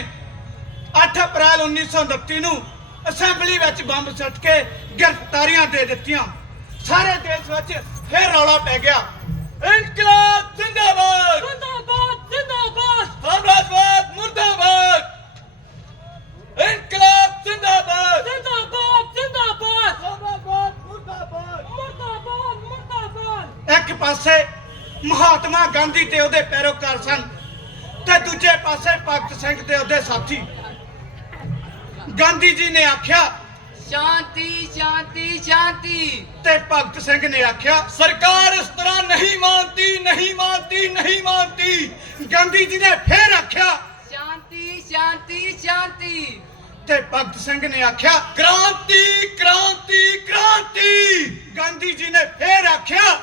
S2: 8 ਅਪ੍ਰੈਲ 1929 ਨੂੰ ਅਸੈਂਬਲੀ ਵਿੱਚ ਬੰਬ ਸੁੱਟ ਕੇ ਗ੍ਰਿਫਤਾਰੀਆਂ ਦੇ ਦਿੱਤੀਆਂ। ਸਾਰੇ ਦੇਸ਼ ਵਿੱਚ ਫਿਰ ਰੌਲਾ ਪੈ ਗਿਆ। ਇਨਕਲਾਬ ਜ਼ਿੰਦਾਬਾਦ!
S3: ਜ਼ਿੰਦਾਬਾਦ ਜ਼ਿੰਦਾਬਾਦ!
S1: ਸਾਮਰਾਜਵਾਦ ਮੁਰਦਾਬਾਦ! ਇਨਕਲਾਬ ਜ਼ਿੰਦਾਬਾਦ!
S3: ਜ਼ਿੰਦਾਬਾਦ ਜ਼ਿੰਦਾਬਾਦ!
S2: ਜ਼ਿੰਦਾਬਾਦ ਮੁਰਦਾਬਾਦ!
S3: ਮੁਰਦਾਬਾਦ ਮੁਰਦਾਬਾਦ!
S2: ਇੱਕ ਪਾਸੇ ਮਹਾਤਮਾ ਗਾਂਧੀ ਤੇ ਉਹਦੇ ਪੈਰੋਕਾਰ ਸਨ ਤੇ ਦੂਜੇ ਪਾਸੇ ਭਗਤ ਸਿੰਘ ਤੇ ਉਹਦੇ ਸਾਥੀ। ਗਾਂਧੀ ਜੀ ਨੇ ਆਖਿਆ
S6: ਸ਼ਾਂਤੀ ਸ਼ਾਂਤੀ ਸ਼ਾਂਤੀ।
S2: ਤੇ ਭਗਤ ਸਿੰਘ ਨੇ ਆਖਿਆ
S1: ਸਰਕਾਰ ਇਸ ਤਰ੍ਹਾਂ ਨਹੀਂ ਮਾਨਤੀ ਨਹੀਂ ਮਾਨਤੀ ਨਹੀਂ ਮਾਨਤੀ।
S2: ਗਾਂਧੀ ਜੀ ਨੇ ਫੇਰ ਆਖਿਆ
S6: ਸ਼ਾਂਤੀ ਸ਼ਾਂਤੀ ਸ਼ਾਂਤੀ।
S2: ਤੇ ਭਗਤ ਸਿੰਘ ਨੇ ਆਖਿਆ
S1: ਕ੍ਰਾਂਤੀ ਕ੍ਰਾਂਤੀ ਕ੍ਰਾਂਤੀ।
S2: ਗਾਂਧੀ ਜੀ ਨੇ ਫੇਰ ਆਖਿਆ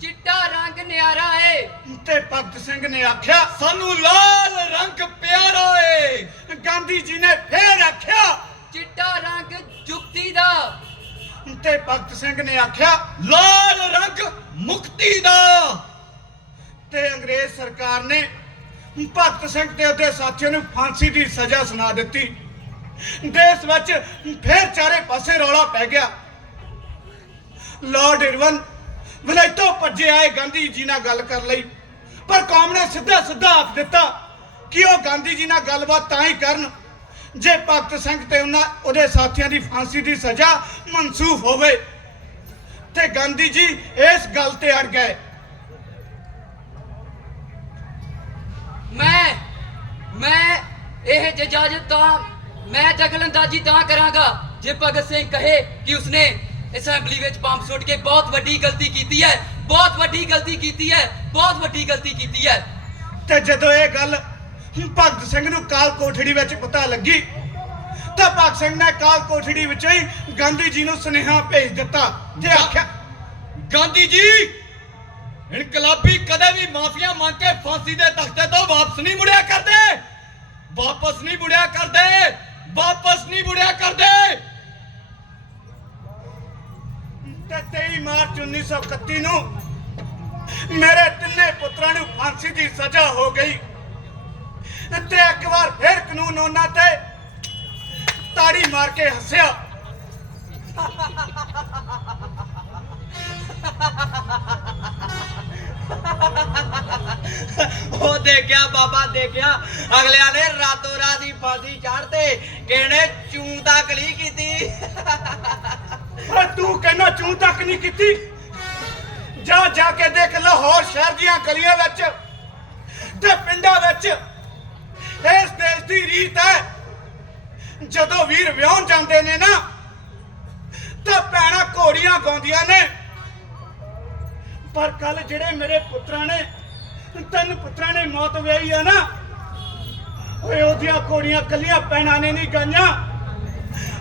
S6: ਚਿੱਟਾ ਰੰਗ ਨਿਆਰਾ ਏ।
S2: ਤੇ ਭਗਤ ਸਿੰਘ ਨੇ ਆਖਿਆ
S1: ਸਾਨੂੰ ਲਾਲ ਰੰਗ ਪਿਆਰਾ ਏ
S2: ਗਾਂਧੀ ਜੀ ਨੇ ਫੇਰ ਆਖਿਆ
S6: ਚਿੱਟਾ ਰੰਗ ਜੁਗਤੀ ਦਾ
S2: ਤੇ ਭਗਤ ਸਿੰਘ ਨੇ ਆਖਿਆ,
S1: ਲਾਲ ਰੰਗ ਮੁਕਤੀ ਦਾ।
S2: ਤੇ ਅੰਗਰੇਜ਼ ਸਰਕਾਰ ਨੇ ਭਗਤ ਸਿੰਘ ਤੇ ਉਹਦੇ ਸਾਥੀਆਂ ਨੂੰ ਫਾਂਸੀ ਦੀ ਸਜ਼ਾ ਸੁਣਾ ਦਿੱਤੀ। ਦੇਸ਼ ਵਿੱਚ ਫੇਰ ਚਾਰੇ ਪਾਸੇ ਰੌਲਾ ਪੈ ਗਿਆ। ਲਾਰਡ ਇਰਵਨ ਵਲਾਇਤੋਂ ਭੱਜੇ ਆਏ ਗਾਂਧੀ ਜੀ ਨਾਲ ਗੱਲ ਕਰ ਲਈ, ਪਰ ਕੌਮ ਨੇ ਸਿੱਧਾ ਸਿੱਧਾ ਆਖ ਦਿੱਤਾ ਕਿ ਉਹ ਗਾਂਧੀ ਜੀ ਨਾਲ ਗੱਲਬਾਤ ਤਾਂ ਹੀ ਕਰਨ ਜੇ ਭਗਤ ਸਿੰਘ ਤੇ ਉਹਨਾਂ ਉਹਦੇ ਸਾਥੀਆਂ ਦੀ ਫਾਂਸੀ ਦੀ ਸਜ਼ਾ ਮਨਸੂਖ ਹੋਵੇ ਤੇ ਗਾਂਧੀ ਜੀ ਇਸ ਗੱਲ ਤੇ ਅੜ ਗਏ।
S6: ਮੈਂ ਮੈਂ ਇਹ ਜਜਾਜਤ ਤਾਂ ਮੈਂ ਦਖਲਅੰਦਾਜ਼ੀ ਤਾਂ ਕਰਾਂਗਾ ਜੇ ਭਗਤ ਸਿੰਘ ਕਹੇ ਕਿ ਉਸਨੇ ਅਸੈਂਬਲੀ ਵਿੱਚ ਬੰਬ ਸੁੱਟ ਕੇ ਬਹੁਤ ਵੱਡੀ ਗਲਤੀ ਕੀਤੀ ਹੈ ਬਹੁਤ ਵੱਡੀ ਗਲਤੀ ਕੀਤੀ ਹੈ ਬਹੁਤ ਵੱਡੀ ਗਲਤੀ ਕੀਤੀ ਹੈ।
S2: ਤੇ ਜਦੋਂ ਇਹ ਗੱਲ ਭਗਤ ਸਿੰਘ ਨੂੰ ਕਾਲ ਕੋਠੜੀ ਵਿੱਚ ਪਤਾ ਲੱਗੀ ਤਾਂ ਭਗਤ ਸਿੰਘ ਨੇ ਕਾਲ ਕੋਠੜੀ ਵਿੱਚ ਹੀ ਗਾਂਧੀ ਜੀ ਨੂੰ ਸੁਨੇਹਾ ਭੇਜ ਦਿੱਤਾ ਜੇ ਆਖਿਆ,
S1: ਗਾਂਧੀ ਜੀ, ਇਨਕਲਾਬੀ ਕਦੇ ਵੀ ਮਾਫੀਆ ਮੰਗ ਕੇ ਫਾਂਸੀ ਦੇ ਤਖਤੇ ਤੋਂ ਵਾਪਸ ਨਹੀਂ ਮੁੜਿਆ ਕਰਦੇ। ਵਾਪਸ ਨਹੀਂ ਮੁੜਿਆ ਕਰਦੇ, ਵਾਪਸ ਨਹੀਂ ਮੁੜਿਆ ਕਰਦੇ।
S2: ਤੇ 23 ਮਾਰਚ 1931 ਨੂੰ ਮੇਰੇ ਤਿੰਨੇ ਪੁੱਤਰਾਂ ਨੂੰ ਫਾਂਸੀ ਦੀ ਸਜ਼ਾ ਹੋ ਗਈ। ਤੇ ਇੱਕ ਵਾਰ ਫਿਰ ਕਾਨੂੰਨ ਉਹਨਾਂ ਤੇ ਤਾੜੀ ਮਾਰ ਕੇ ਹੱਸਿਆ।
S1: ਉਹ ਦੇਖਿਆ, ਬਾਬਾ ਦੇਖਿਆ। ਅਗਲਿਆਂ ਨੇ ਰਾਤੋ ਰਾਤ ਹੀ ਫਾਂਸੀ ਚੜ੍ਹਤੇ। ਕਿਹਨੇ ਚੂੰ ਤੱਕ ਨਹੀਂ ਕੀਤੀ?
S2: ਓਏ ਤੂੰ ਕਹਿੰਦਾ ਚੂੰ ਤੱਕ ਨਹੀਂ ਕੀਤੀ? ਜਾ ਜਾ ਕੇ ਦੇਖ ਲਾਹੌਰ ਸ਼ਹਿਰ ਦੀਆਂ ਗਲੀਆਂ ਵਿੱਚ ਤੇ ਪਿੰਡਾਂ ਵਿੱਚ ਇਸ ਦੇਸ਼ ਦੀ ਰੀਤ ਹੈ। ਜਦੋਂ ਵੀਰ ਵਿਆਹ ਜਾਂਦੇ ਨੇ ਨਾ, ਤਾਂ ਭੈਣਾਂ ਘੋੜੀਆਂ ਗਾਉਂਦੀਆਂ ਨੇ। ਪਰ ਕੱਲ ਜਿਹੜੇ ਮੇਰੇ ਪੁੱਤਰਾਂ ਨੇ, ਤਿੰਨ ਪੁੱਤਰਾਂ ਨੇ ਮੌਤ ਵਿਆਹੀ ਆ ਨਾ, ਓਏ ਉਹਦੀਆਂ ਘੋੜੀਆਂ ਕੱਲੀਆਂ ਭੈਣਾਂ ਨੇ ਨਹੀਂ ਗਾਈਆਂ।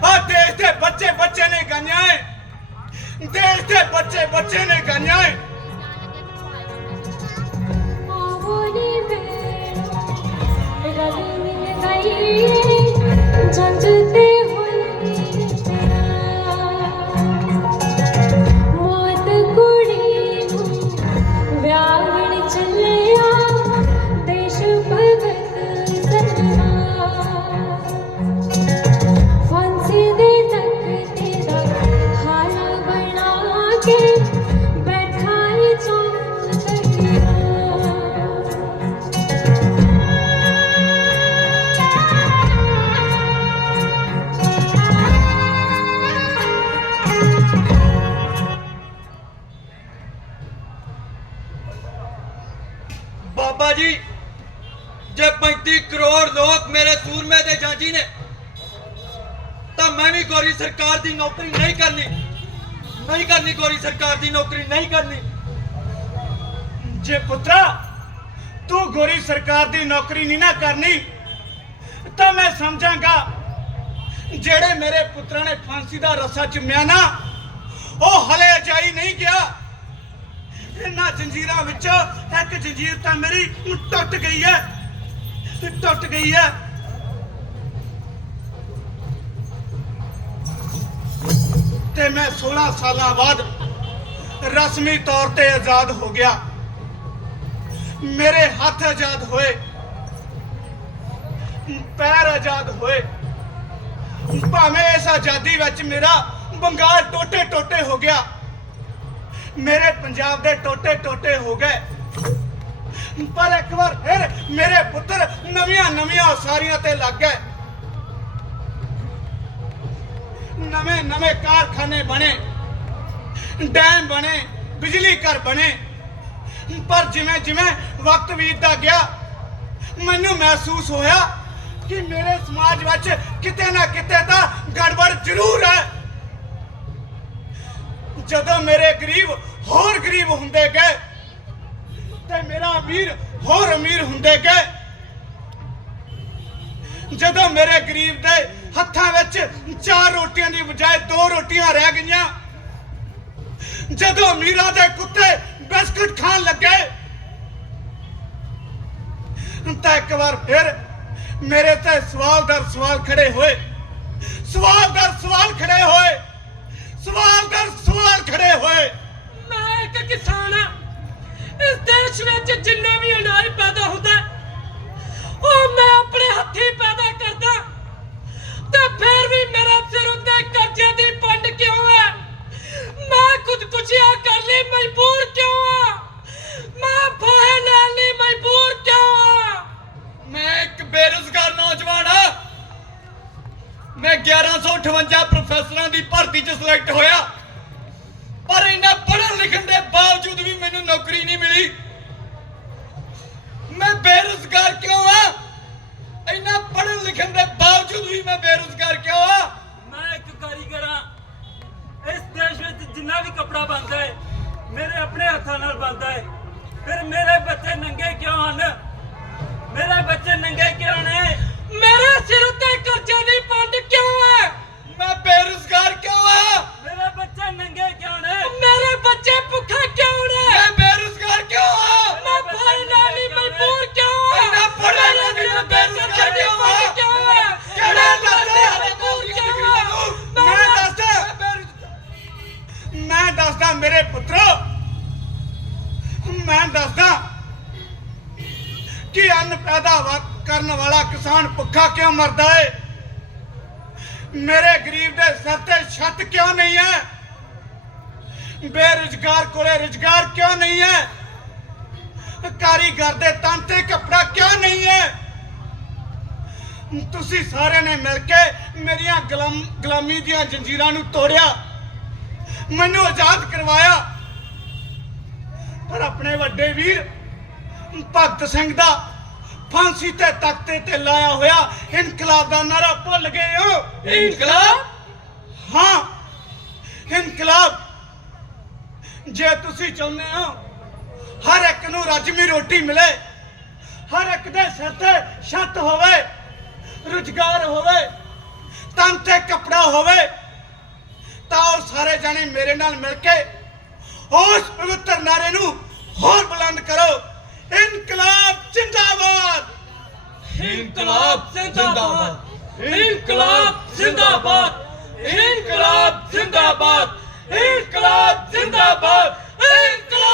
S2: ਆ ਦੇਸ਼ ਦੇ ਬੱਚੇ ਬੱਚੇ ਨੇ ਗਾਈਆਂ ਏ। ਦੇਸ਼ ਦੇ ਬੱਚੇ ਬੱਚੇ ਨੇ ਗਾਈਆਂ ਏ।
S7: ਆਵੋਨੀ ਬੇੜੋ ਰਲੀ ਮਿਲ ਗਈ ਜੰਜਤੇ ਹੋਏ
S1: ਨੌਕਰੀ ਨਹੀਂ
S2: ਨਾ ਕਰਨੀ, ਤਾਂ ਮੈਂ ਸਮਝਾਂਗਾ, ਜਿਹੜੇ ਮੇਰੇ ਪੁੱਤਰਾਂ ਨੇ ਫਾਂਸੀ ਦਾ ਰਸਾ ਚੁੰਮਿਆ ਨਾ, ਉਹ ਹਲੇ ਅਜਾਈ ਨਹੀਂ ਗਿਆ। ਇਹਨਾਂ ਜੰਜੀਰਾਂ ਵਿੱਚੋਂ ਇੱਕ ਜੰਜੀਰ ਤਾਂ ਮੇਰੀ ਟੁੱਟ ਗਈ ਹੈ ਟੁੱਟ ਗਈ ਹੈ। ਤੇ ਮੈਂ 16 ਸਾਲਾਂ ਬਾਅਦ ਰਸਮੀ ਤੌਰ ਤੇ ਆਜ਼ਾਦ ਹੋ ਗਿਆ। ਮੇਰੇ ਹੱਥ ਆਜ਼ਾਦ ਹੋਏ। ਪੈਰ ਆਜ਼ਾਦ ਹੋਏ। ਭਾਵੇਂ ਇਸ ਆਜ਼ਾਦੀ ਵਿੱਚ ਮੇਰਾ ਬੰਗਾਲ ਟੋਟੇ ਟੋਟੇ ਹੋ ਗਿਆ, ਮੇਰੇ ਪੰਜਾਬ ਦੇ ਟੋਟੇ ਟੋਟੇ ਹੋ ਗਏ। ਪਰ ਇੱਕ ਵਾਰ ਫਿਰ ਮੇਰੇ ਪੁੱਤਰ ਨਵੀਆਂ ਨਵੀਆਂ ਉਸਾਰੀਆਂ ਤੇ ਲੱਗ ਗਏ। ਨਵੇਂ ਨਵੇਂ ਕਾਰਖਾਨੇ ਬਣੇ, ਡੈਮ ਬਣੇ, ਬਿਜਲੀ ਘਰ ਬਣੇ। ਪਰ ਜਿਵੇਂ ਜਿਵੇਂ ਵਕਤ ਬੀਤਦਾ ਗਿਆ, ਮੈਨੂੰ ਮਹਿਸੂਸ ਹੋਇਆ ਕਿ ਮੇਰੇ ਸਮਾਜ ਵਿੱਚ ਕਿਤੇ ਨਾ ਕਿਤੇ ਤਾਂ ਗੜਬੜ ਜ਼ਰੂਰ ਹੈ। ਜਦੋਂ ਮੇਰੇ ਗਰੀਬ ਹੋਰ ਗਰੀਬ ਹੁੰਦੇ ਗਏ ਤੇ ਮੇਰਾ ਅਮੀਰ ਹੋਰ ਅਮੀਰ ਹੁੰਦੇ ਗਏ। ਜਦੋਂ ਮੇਰੇ ਗਰੀਬ ਦੇ ਹੱਥਾਂ ਵਿੱਚ ਚਾਰ ਰੋਟੀਆਂ ਦੀ ਬਜਾਏ ਦੋ ਰੋਟੀਆਂ ਰਹਿ ਗਈਆਂ, ਜਦੋਂ ਅਮੀਰਾਂ ਦੇ ਕੁੱਤੇ ਬਿਸਕੁਟ ਖਾਣ ਲੱਗੇ, ਤਾਂ ਇੱਕ ਵਾਰ ਫਿਰ ਮੇਰੇ ਤੇ ਸਵਾਲ ਦਰ ਸਵਾਲ ਖੜੇ ਹੋਏ। ਸਵਾਲ ਦਰ ਸਵਾਲ ਖੜੇ ਹੋਏ। ਸਵਾਲ ਦਰ ਸਵਾਲ ਖੜੇ ਹੋਏ।
S3: ਮੈਂ ਇੱਕ ਕਿਸਾਨ ਆ ਇਸ ਦੇਸ਼ ਵਿੱਚ ਜਿੰਨਾ ਵੀ ਅਨਾਜ ਪੈਦਾ ਹੁੰਦਾ ਉਹ ਮੈਂ ਆਪਣੇ ਹੱਥੀਂ ਪੈਦਾ ਕਰਦਾ ਤੇ ਫਿਰ ਵੀ ਮੇਰੇ ਸਿਰ ਉੱਤੇ ਕਰਜ਼ੇ ਦੀ ਪੰਡ ਕਿਉਂ ਹੈ? ਮੈਂ ਖੁਦਕੁਸ਼ੀਆਂ ਕਰ ਲਈ ਮਜਬੂਰ ਕਿਉਂ ਆ ਮੈਂ ਫਾਹੇ ਲੈਣ ਲਈ ਮਜਬੂਰ ਕਿਉਂ ਆ
S1: ਮੈਂ ਬੇਰੁਜ਼ਗਾਰ ਨੌਜਵਾਨ। ਹਾਂ ਮੈਂ 1158 ਪ੍ਰੋਫੈਸਰਾਂ ਦੀ ਭਰਤੀ 'ਚ ਸਿਲੈਕਟ ਹੋਇਆ। ਪਰ ਇੰਨਾ ਪੜ੍ਹਨ ਲਿਖਣ ਦੇ ਬਾਵਜੂਦ ਵੀ ਮੈਨੂੰ ਨੌਕਰੀ ਨਹੀਂ ਮਿਲੀ। ਮੈਂ ਬੇਰੁਜ਼ਗਾਰ ਕਿਉਂ ਆ? ਇੰਨਾ ਪੜ੍ਹਨ ਲਿਖਣ ਦੇ ਬਾਵਜੂਦ ਵੀ ਮੈਂ ਬੇਰੁਜ਼ਗਾਰ ਕਿਉਂ ਆ?
S8: ਮੈਂ ਇੱਕ ਕਾਰੀਗਰ ਹਾਂ। ਇਸ ਦੇਸ਼ ਵਿੱਚ ਜਿੰਨਾ ਵੀ ਕਪੜਾ ਬਣਦਾ ਹੈ, ਮੇਰੇ ਆਪਣੇ ਹੱਥਾਂ ਨਾਲ ਬਣਦਾ ਹੈ। ਫਿਰ ਮੇਰੇ ਬੱਚੇ ਨੰਗੇ ਕਿਉਂ ਹਨ? ਮੇਰੇ ਬੱਚੇ ਨੰਗੇ ਕਿਉਂ ਨੇ?
S3: ਮੇਰੇ ਸਿਰ ਉੱਤੇ ਕਰਜ਼ੇ ਦੀ ਪੰਡ ਕਿਉਂ ਹੈ?
S1: ਮੈਂ ਬੇਰੁਜ਼ਗਾਰ ਕਿਉਂ ਆ
S8: ਮੇਰੇ ਬੱਚੇ ਨੰਗੇ ਕਿਉਂ ਨੇ?
S3: ਮੇਰੇ ਬੱਚੇ ਭੁੱਖੇ ਕਿਉਂ ਨੇ?
S1: ਮੈਂ ਬੇਰੁਜ਼ਗਾਰ ਕਿਉਂ ਆ
S3: ਮੈਂ ਲੈਣ ਲਈ ਮਜਬੂਰ ਕਿਉਂ ਆ
S1: ਇੰਨਾ ਪੜ੍ਹਿਆ ਮੈਂ
S3: ਬੇਰੁਜ਼ਗਾਰ
S1: ਕਿਉਂ ਆ?
S3: ਕਿਉਂ ਹੈ?
S1: ਕਿਹੜਾ
S3: ਮੈਂ
S1: ਦੱਸਦਾ?
S3: ਮਜਬੂਰ ਕਿਉਂ ਆ
S2: ਮੈਂ ਦੱਸਦਾ। ਮੈਂ ਦੱਸਦਾ ਮੇਰੇ ਪੁੱਤਰੋ। ਮੈਂ ਦੱਸਦਾ। ਕਿ ਅੰਨ ਪੈਦਾ ਕਰਨ ਵਾਲਾ ਕਿਸਾਨ ਭੁੱਖਾ ਕਿਉਂ ਮਰਦਾ ਏ? ਮੇਰੇ ਗਰੀਬ ਦੇ ਸਿਰ ਤੇ ਛੱਤ ਕਿਉਂ ਨਹੀਂ ਹੈ? ਬੇਰੁਜ਼ਗਾਰ ਕੋਲੇ ਰੁਜ਼ਗਾਰ ਕਿਉਂ ਨਹੀਂ ਹੈ? ਕਾਰੀਗਰ ਦੇ ਤਨ ਤੇ ਕੱਪੜਾ ਕਿਉਂ ਨਹੀਂ ਹੈ? ਤੁਸੀਂ ਸਾਰਿਆਂ ਨੇ ਮਿਲ ਕੇ ਮੇਰੀਆਂ ਗੁਲਾਮ ਗੁਲਾਮੀ ਦੀਆਂ ਜੰਜੀਰਾਂ ਨੂੰ ਤੋੜਿਆ। ਮੈਨੂੰ ਆਜ਼ਾਦ ਕਰਵਾਇਆ। ਪਰ ਆਪਣੇ ਵੱਡੇ ਵੀਰ ਭਗਤ ਸਿੰਘ ਦਾ ਫਾਂਸੀ ਤੇ ਤਖਤੇ ਤੇ ਲਾਇਆ ਹੋਇਆ ਇਨਕਲਾਬ ਦਾ ਨਾਰਾ ਭੁੱਲ ਗਏ ਹੋ।
S8: ਇਨਕਲਾਬ?
S2: ਹਾਂ ਇਨਕਲਾਬ। ਜੇ ਤੁਸੀਂ ਚਾਹੁੰਦੇ ਹੋ ਹਰ ਇੱਕ ਨੂੰ ਰੱਜਵੀਂ ਰੋਟੀ ਮਿਲੇ ਹਰ ਇੱਕ ਦੇ ਸਿਰ ਤੇ ਛੱਤ ਹੋਵੇ ਰੁਜ਼ਗਾਰ ਹੋਵੇ ਤਨ ਤੇ ਕੱਪੜਾ ਹੋਵੇ ਤਾਂ ਉਹ ਸਾਰੇ ਜਾਣੇ ਮੇਰੇ ਨਾਲ ਮਿਲ ਕੇ ਉਸ ਪਵਿੱਤਰ ਨਾਰੇ ਨੂੰ ਹੋਰ ਬੁਲੰਦ ਕਰੋ। ਇਨਕਲਾਬ ਜਿੰਦਾਬਾਦ
S8: ਇਨਕਲਾਬ ਜ਼ਿੰਦਾਬਾਦ ਇਨਕਲਾਬ ਜ਼ਿੰਦਾਬਾਦ ਇਨਕਲਾਬ ਜ਼ਿੰਦਾਬਾਦ ਇਨਕਲਾਬ ਜ਼ਿੰਦਾਬਾਦ ਇਨਕਲਾਬ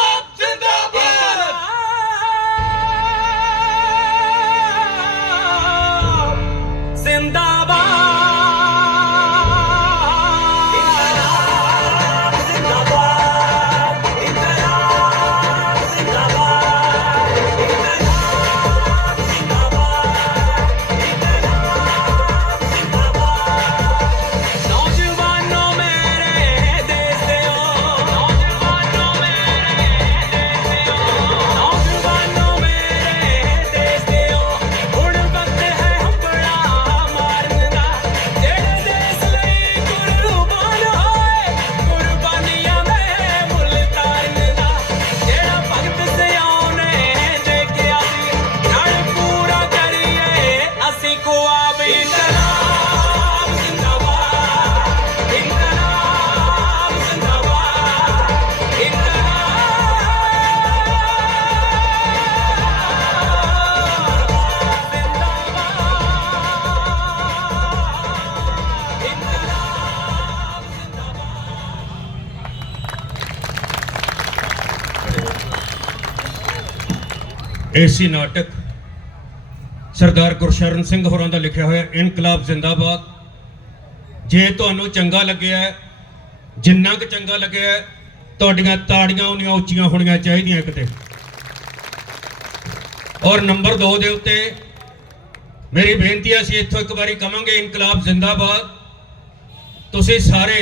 S9: ਏਸੀ ਨਾਟਕ ਸਰਦਾਰ ਗੁਰਸ਼ਰਨ ਸਿੰਘ ਹੋਰਾਂ ਦਾ ਲਿਖਿਆ ਹੋਇਆ, ਇਨਕਲਾਬ ਜ਼ਿੰਦਾਬਾਦ। ਜੇ ਤੁਹਾਨੂੰ ਚੰਗਾ ਲੱਗਿਆ, ਜਿੰਨਾ ਕੁ ਚੰਗਾ ਲੱਗਿਆ, ਤੁਹਾਡੀਆਂ ਤਾੜੀਆਂ ਉਨੀਆਂ ਉੱਚੀਆਂ ਹੋਣੀਆਂ ਚਾਹੀਦੀਆਂ ਕਿਤੇ। ਔਰ ਨੰਬਰ 2 ਦੇ ਉੱਤੇ ਮੇਰੀ ਬੇਨਤੀ ਹੈ ਅਸੀਂ ਇੱਥੋਂ ਇੱਕ ਵਾਰੀ ਕਵਾਂਗੇ, ਇਨਕਲਾਬ ਜ਼ਿੰਦਾਬਾਦ। ਤੁਸੀਂ ਸਾਰੇ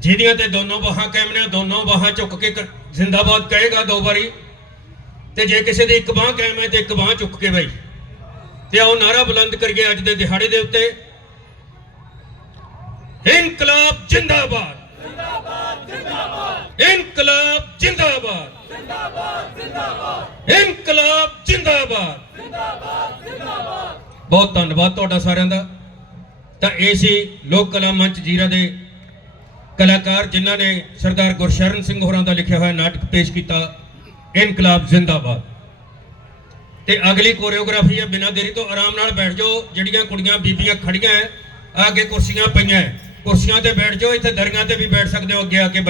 S9: ਜਿਹਦੀਆਂ ਤੇ ਦੋਨੋਂ ਬਾਹਾਂ ਕਾਇਮ ਨੇ ਦੋਨੋਂ ਬਾਹਾਂ ਚੁੱਕ ਕੇ ਜ਼ਿੰਦਾਬਾਦ ਕਹੇਗਾ ਦੋ ਵਾਰੀ। ਤੇ ਜੇ ਕਿਸੇ ਦੀ ਇੱਕ ਬਾਹ ਕਾਇਮ ਹੈ ਤੇ ਇੱਕ ਬਾਹ ਚੁੱਕ ਕੇ ਬਾਈ। ਤੇ ਆਓ ਨਾਰਾ ਬੁਲੰਦ ਕਰੀਏ ਅੱਜ ਦੇ ਦਿਹਾੜੇ ਦੇ ਉੱਤੇ। ਇਨਕਲਾਬ ਜਿੰਦਾਬਾਦ। ਜਿੰਦਾਬਾਦ ਜਿੰਦਾਬਾਦ ਇਨਕਲਾਬ ਜਿੰਦਾਬਾਦ। ਜਿੰਦਾਬਾਦ ਜਿੰਦਾਬਾਦ ਇਨਕਲਾਬ ਜਿੰਦਾਬਾਦ ਜਿੰਦਾਬਾਦ ਜਿੰਦਾਬਾਦ। ਬਹੁਤ ਧੰਨਵਾਦ ਤੁਹਾਡਾ ਸਾਰਿਆਂ ਦਾ। ਤਾਂ ਇਹ ਸੀ ਲੋਕ ਕਲਾ ਮੰਚ ਜੀਰਾ ਦੇ ਕਲਾਕਾਰ ਜਿਨ੍ਹਾਂ ਨੇ ਸਰਦਾਰ ਗੁਰਸ਼ਰਨ ਸਿੰਘ ਹੋਰਾਂ ਦਾ ਲਿਖਿਆ ਹੋਇਆ ਨਾਟਕ ਪੇਸ਼ ਕੀਤਾ। ਇਨਕਲਾਬ ਜ਼ਿੰਦਾਬਾਦ। ਤੇ ਅਗਲੀ ਕੋਰੀਓਗ੍ਰਾਫੀ ਹੈ, ਬਿਨਾਂ ਦੇਰੀ ਤੋਂ ਆਰਾਮ ਨਾਲ ਬੈਠ ਜਾਓ। ਜਿਹੜੀਆਂ ਕੁੜੀਆਂ, ਬੀਬੀਆਂ ਖੜੀਆਂ ਐ ਆ ਅੱਗੇ ਕੁਰਸੀਆਂ ਪਈਆਂ ਐ। ਕੁਰਸੀਆਂ ਤੇ ਬੈਠ ਜਾਓ, ਇੱਥੇ ਦਰੀਆਂ ਤੇ ਵੀ ਬੈਠ ਸਕਦੇ ਹੋ, ਅੱਗੇ ਆ ਕੇ ਬੱਚੇ।